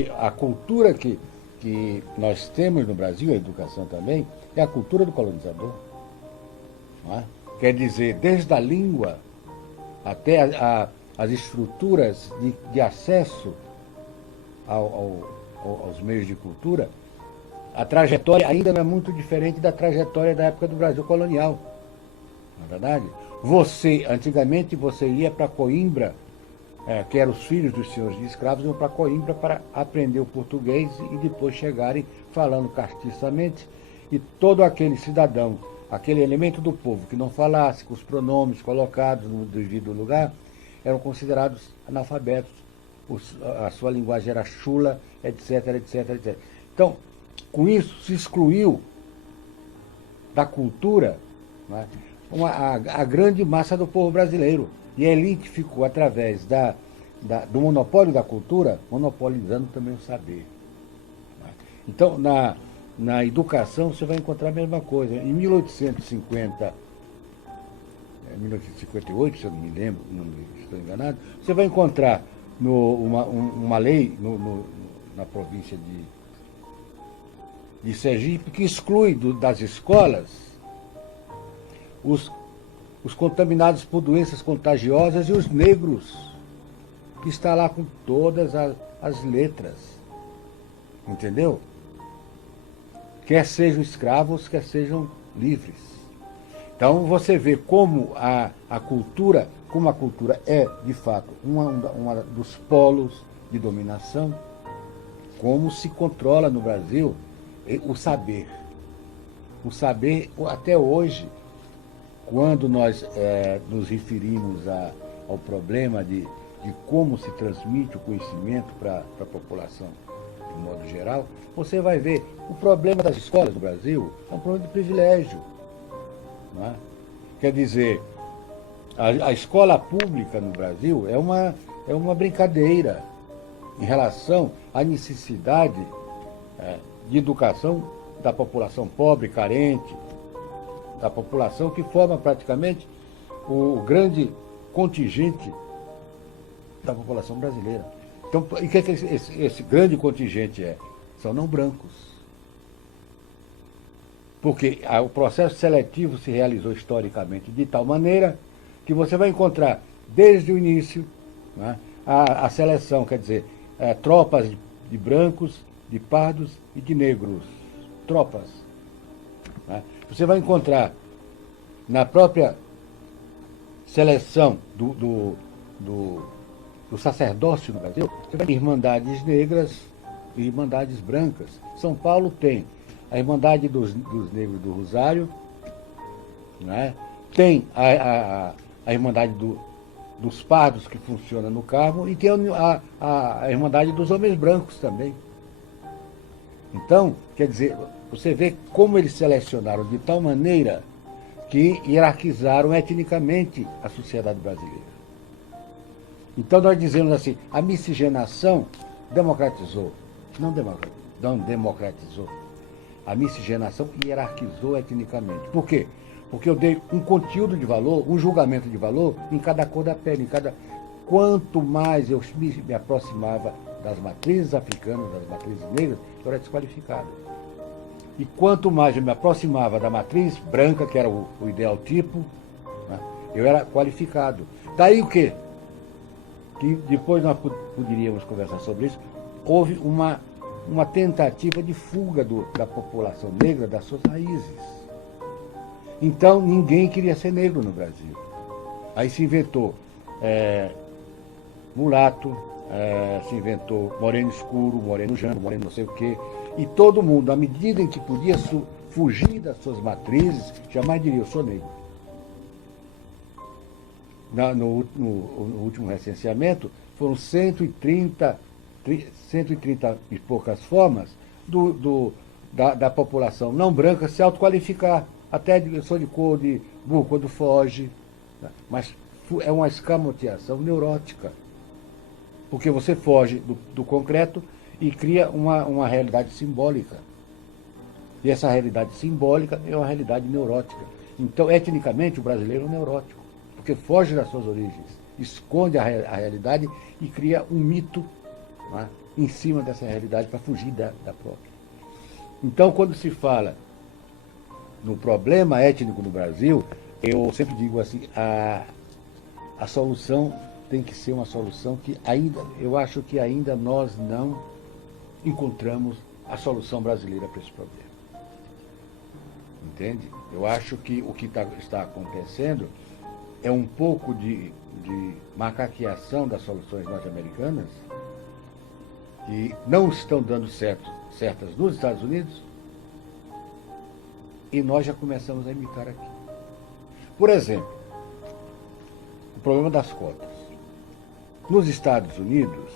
A cultura que nós temos no Brasil, a educação também, é a cultura do colonizador. Não é? Quer dizer, desde a língua até as estruturas de acesso aos meios de cultura, a trajetória ainda não é muito diferente da trajetória da época do Brasil colonial. Não é verdade? Antigamente você ia para Coimbra, que eram os filhos dos senhores de escravos, iam para Coimbra para aprender o português e depois chegarem falando castiçamente, e todo aquele cidadão, aquele elemento do povo que não falasse com os pronomes colocados no devido lugar, eram considerados analfabetos. A sua linguagem era chula, etc, etc, etc. Então, com isso, se excluiu da cultura, né, a grande massa do povo brasileiro. E a elite ficou, através do monopólio da cultura, monopolizando também o saber. Então, na educação, você vai encontrar a mesma coisa. Em 1958, se eu não me lembro, não estou enganado, você vai encontrar uma lei na província de Sergipe que exclui das escolas os contaminados por doenças contagiosas e os negros, que está lá com todas as letras. Entendeu? Quer sejam escravos, quer sejam livres. Então você vê como a cultura é, de fato, uma dos polos de dominação, como se controla no Brasil o saber. O saber, até hoje, quando nós nos referimos ao problema de como se transmite o conhecimento para a população, de modo geral, você vai ver o problema das escolas no Brasil é um problema de privilégio. Não é? Quer dizer, a escola pública no Brasil é uma brincadeira em relação à necessidade de educação da população pobre, carente, da população que forma praticamente o grande contingente da população brasileira. Então, e o que esse grande contingente é? São não brancos. Porque o processo seletivo se realizou historicamente de tal maneira que você vai encontrar, desde o início, né, a seleção, quer dizer, tropas de brancos, de pardos e de negros. Tropas. Né? Você vai encontrar na própria seleção do sacerdócio no Brasil, você vai ter irmandades negras e irmandades brancas. São Paulo tem a Irmandade dos Negros do Rosário, né? Tem a Irmandade dos Pardos, que funciona no Carmo, e tem a Irmandade dos Homens Brancos também. Então, quer dizer, você vê como eles selecionaram de tal maneira que hierarquizaram etnicamente a sociedade brasileira. Então nós dizemos assim, a miscigenação democratizou. Não democratizou. A miscigenação hierarquizou etnicamente. Por quê? Porque eu dei um conteúdo de valor, um julgamento de valor em cada cor da pele, Quanto mais eu me aproximava das matrizes africanas, das matrizes negras, eu era desqualificado. E quanto mais eu me aproximava da matriz branca, que era o ideal tipo, né, eu era qualificado. Daí o quê? Que depois nós poderíamos conversar sobre isso, houve uma tentativa de fuga da população negra das suas raízes. Então ninguém queria ser negro no Brasil. Aí se inventou mulato, se inventou moreno escuro, moreno jango, moreno não sei o quê. E todo mundo, à medida em que podia fugir das suas matrizes, jamais diria, eu sou negro. No último recenseamento, foram 130 e poucas formas da população não branca se autoqualificar. Até eu sou de cor de burro quando foge. Mas é uma escamoteação neurótica. Porque você foge do concreto e cria uma realidade simbólica. E essa realidade simbólica é uma realidade neurótica. Então, etnicamente, o brasileiro é neurótico, porque foge das suas origens, esconde a realidade e cria um mito, né, em cima dessa realidade para fugir da própria. Então, quando se fala no problema étnico no Brasil, eu sempre digo assim, a solução tem que ser uma solução que ainda, eu acho que ainda nós não encontramos a solução brasileira para esse problema. Entende? Eu acho que o que está acontecendo é um pouco de macaqueação das soluções norte-americanas que não estão dando certas nos Estados Unidos e nós já começamos a imitar aqui. Por exemplo, o problema das cotas. Nos Estados Unidos,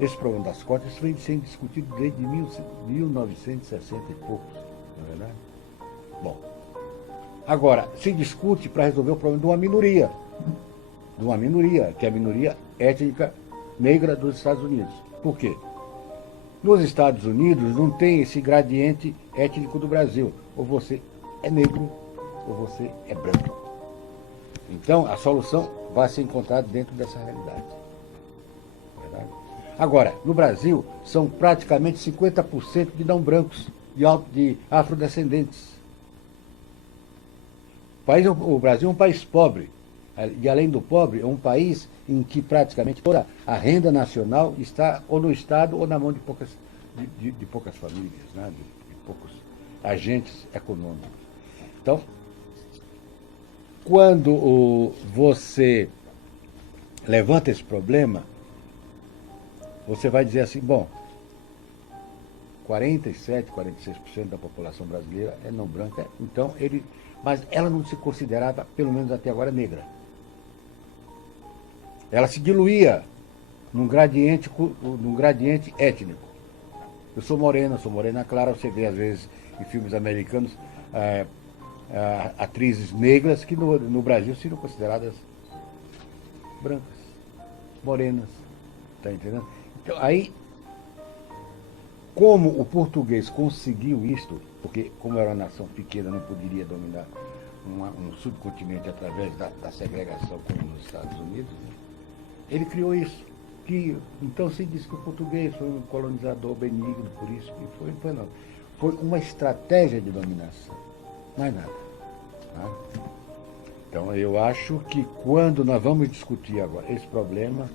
esse problema das cotas vem sendo discutido desde 1960 e poucos, não é verdade? Bom, agora, se discute para resolver o problema de uma minoria, que é a minoria étnica negra dos Estados Unidos. Por quê? Nos Estados Unidos não tem esse gradiente étnico do Brasil. Ou você é negro, ou você é branco. Então, a solução vai ser encontrada dentro dessa realidade. Verdade? Agora, no Brasil, são praticamente 50% de não brancos, de afrodescendentes. O Brasil é um país pobre. E, além do pobre, é um país em que praticamente toda a renda nacional está ou no Estado ou na mão de poucas famílias, né? de poucos agentes econômicos. Então, quando você levanta esse problema, você vai dizer assim, bom, 47, 46% da população brasileira é não branca, então mas ela não se considerava, pelo menos até agora, negra. Ela se diluía num gradiente étnico. Eu sou morena clara, você vê às vezes em filmes americanos atrizes negras que no Brasil seriam consideradas brancas, morenas, tá entendendo? Então, aí, como o português conseguiu isto, porque como era uma nação pequena, não poderia dominar um subcontinente através da segregação como nos Estados Unidos, né? Ele criou isso. Então se diz que o português foi um colonizador benigno, por isso que foi não. Foi uma estratégia de dominação, mais nada. Tá? Então eu acho que quando nós vamos discutir agora esse problema,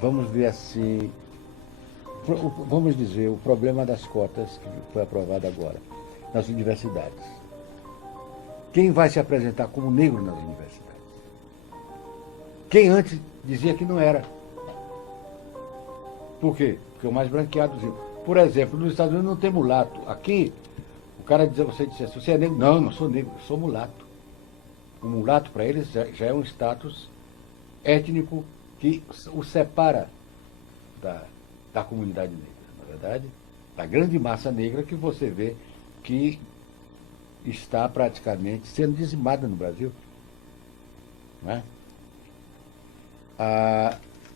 vamos ver assim, vamos dizer, o problema das cotas que foi aprovado agora, nas universidades. Quem vai se apresentar como negro nas universidades? Quem antes dizia que não era. Por quê? Porque o mais branqueado dizia. Por exemplo, nos Estados Unidos não tem mulato. Aqui, o cara você dissesse, você é negro? Não, não sou negro, eu sou mulato. O mulato, para eles, já é um status étnico que o separa da comunidade negra, na verdade, da grande massa negra que você vê que está praticamente sendo dizimada no Brasil. Não é?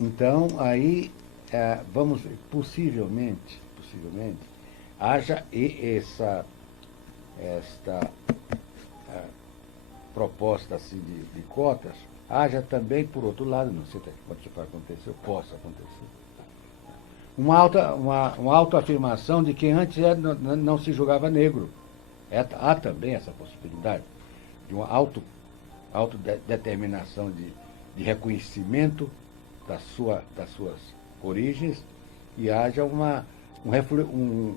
Então, aí, vamos ver, possivelmente, haja esta proposta assim, de cotas, haja também, por outro lado, não sei até quando isso vai acontecer, ou possa acontecer, uma autoafirmação de quem antes não se julgava negro. Há também essa possibilidade de uma autodeterminação de reconhecimento das suas origens e haja um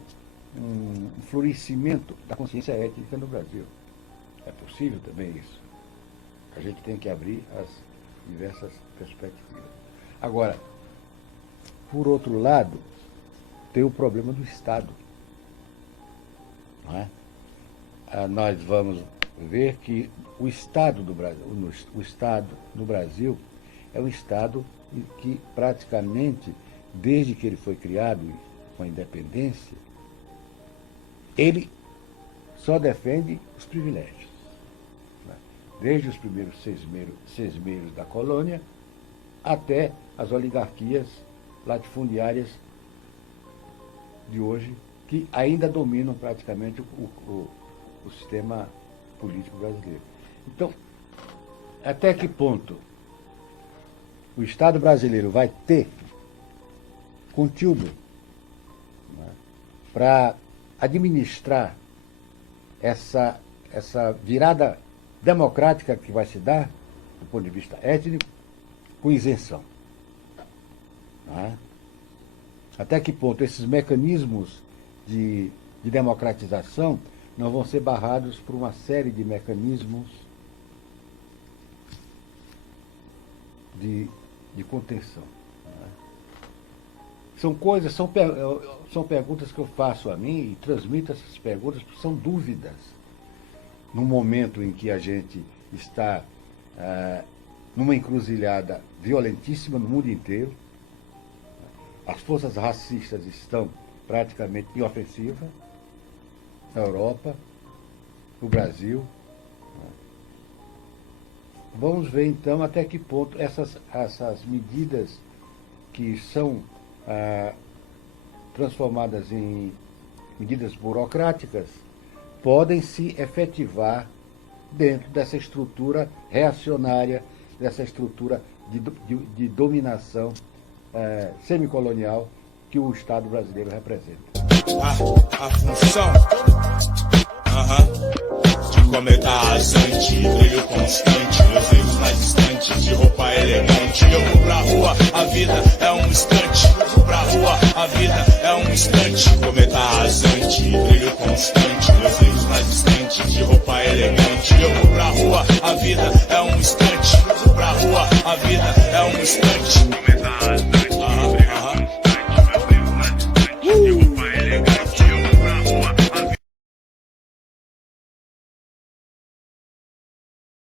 florescimento da consciência étnica no Brasil. É possível também isso. A gente tem que abrir as diversas perspectivas. Agora, por outro lado, tem o problema do Estado. Não é? Nós vamos ver que o Estado do Brasil, o Estado no Brasil é um Estado que praticamente, desde que ele foi criado com a independência, ele só defende os privilégios. Né? Desde os primeiros sesmeiros da colônia até as oligarquias latifundiárias de hoje, que ainda dominam praticamente o sistema político brasileiro. Então, até que ponto o Estado brasileiro vai ter conteúdo, né, para administrar essa virada democrática que vai se dar, do ponto de vista étnico, com isenção. Né? Até que ponto esses mecanismos de democratização não vão ser barrados por uma série de mecanismos de contenção. Né? São coisas, são perguntas que eu faço a mim e transmito essas perguntas, porque são dúvidas. No momento em que a gente está numa encruzilhada violentíssima no mundo inteiro, as forças racistas estão praticamente em ofensiva, na Europa, no Brasil. Vamos ver então até que ponto essas medidas que são transformadas em medidas burocráticas podem se efetivar dentro dessa estrutura reacionária, dessa estrutura de dominação semicolonial que o Estado brasileiro representa. A função de comentar rasante, brilho constante, meus erros mais distantes, de roupa elegante. Eu vou pra rua, a vida é um instante. Eu vou pra rua, a vida é um instante. Comentar rasante, brilho constante, meus erros mais distantes, de roupa elegante. Eu vou pra rua, a vida é um instante. Eu vou pra rua, a vida é um instante.